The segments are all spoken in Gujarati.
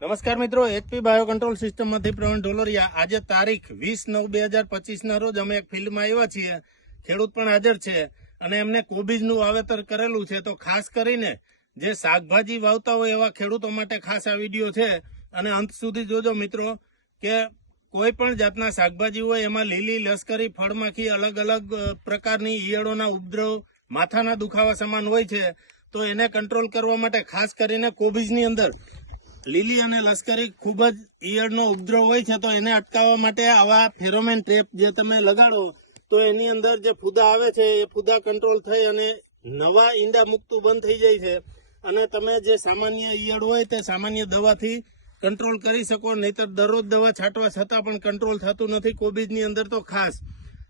નમસ્કાર મિત્રો, એચપી બાયો કંટ્રોલ સિસ્ટમમાંથી પ્રવીણ ઢોલરિયા। આજે તારીખ 20/9/2025 ના રોજ અમે એક ફિલ્ડમાં આવ્યા છીએ। ખેડૂત પણ હાજર છે અને એમને કોબીજનું વાવેતર કરેલું છે। તો ખાસ કરીને જે શાકભાજી વાવતા હોય એવા ખેડૂતો માટે ખાસ આ વિડીયો છે અને અંત સુધી જોજો મિત્રો કે કોઈ પણ જાતના શાકભાજી હોય એમાં લીલી લશ્કરી ફળમાખી અલગ અલગ પ્રકારની ઈયળોના ઉપદ્રવ માથાના દુખાવા સમાન હોય છે। તો એને કંટ્રોલ કરવા માટે ખાસ કરીને કોબીજની અંદર લીલી અને લશ્કરી ખૂબ જ ઈયળનો ઉપદ્રવ હોય છે। તો એને અટકાવવા માટે આવા ફેરોમેન ટ્રેપ જે તમે લગાડો તો એની અંદર જે ફૂદા આવે છે એ ફૂદા કંટ્રોલ થઈ અને નવા ઈંડા મૂકતું બંધ થઈ જાય છે અને તમે જે સામાન્ય ઈયળ હોય તે સામાન્ય દવાથી કંટ્રોલ કરી શકો। નહીતર દરરોજ દવા છાંટવા છતાં પણ કંટ્રોલ થતું નથી કોબીજની અંદર તો ખાસ।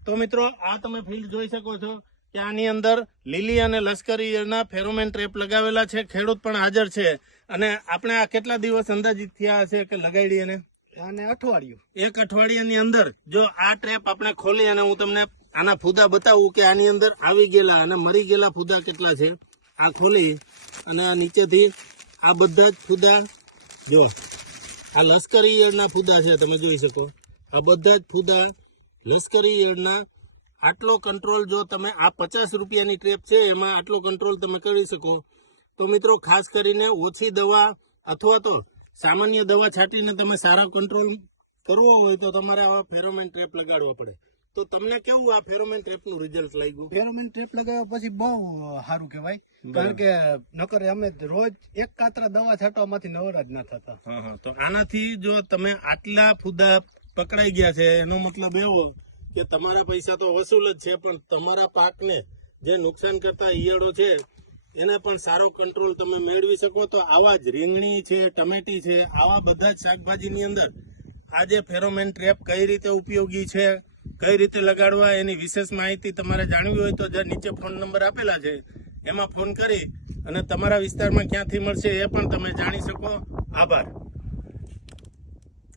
તો મિત્રો આ તમે ફિલ્ડ જોઈ શકો છો કે આની અંદર લીલી અને લશ્કરી ઈયળના ફેરોમેન ટ્રેપ લગાવેલા છે। ખેડૂત પણ હાજર છે અને આપણે આ કેટલા દિવસ અંદાજિત થયા હશે કે લગાડી અને અઠવાડિયું એક અઠવાડિયાની અંદર જો આ ટ્રેપ આપણે ખોલી અને હું તમને આના ફૂદા બતાવું કે આની અંદર આવી ગયેલા અને મરી ગયેલા ફૂદા કેટલા છે। આ ખોલી અને આ નીચેથી આ બધા જ ફૂદા જો આ લશ્કરી ઈયળના ફૂદા છે, તમે જોઈ શકો આ બધા જ ફૂદા લશ્કરી ઈયળના। આટલો કંટ્રોલ જો તમે આ 50 રૂપિયાની ટ્રેપ છે એમાં આટલો કંટ્રોલ તમે કરી શકો। તો મિત્રો ખાસ કરીને ઓછી દવા અથવા તો સામાન્ય દવા છાંટીને તમે સારા કંટ્રોલ કરવો હોય તો તમારે આવા ફેરોમેન ટ્રેપ લગાડવા પડે। તો તમને કેવું આ ફેરોમેન ટ્રેપનું રિઝલ્ટ લાગ્યું? ફેરોમેન ટ્રેપ લગાવ્યા પછી બહુ સારું કહેવાય, કારણ કે નકર અમે રોજ એક કાતરા દવા છાંટવામાંથી નવરા જ ના થતા। હા, તો આનાથી જો તમે આટલા ફૂદા પકડાઈ ગયા છે એનો મતલબ એવો કે તમારા પૈસા તો વસૂલ જ છે પણ તમારા પાકને જે નુકસાન કરતા ઈયળો છે એને પણ સારો કંટ્રોલ તમે મેળવી શકો। તો આવા જ રીંગણી છે, ટમેટી છે, આવા બધા જ શાકભાજીની અંદર આ જે ફેરોમેન ટ્રેપ કઈ રીતે ઉપયોગી છે, કઈ રીતે લગાડવા એની વિશેષ માહિતી તમારે જાણવી હોય તો જે નીચે ફોન નંબર આપેલા છે એમાં ફોન કરી અને તમારા વિસ્તારમાં ક્યાંથી મળશે એ પણ તમે જાણી શકો। આભાર।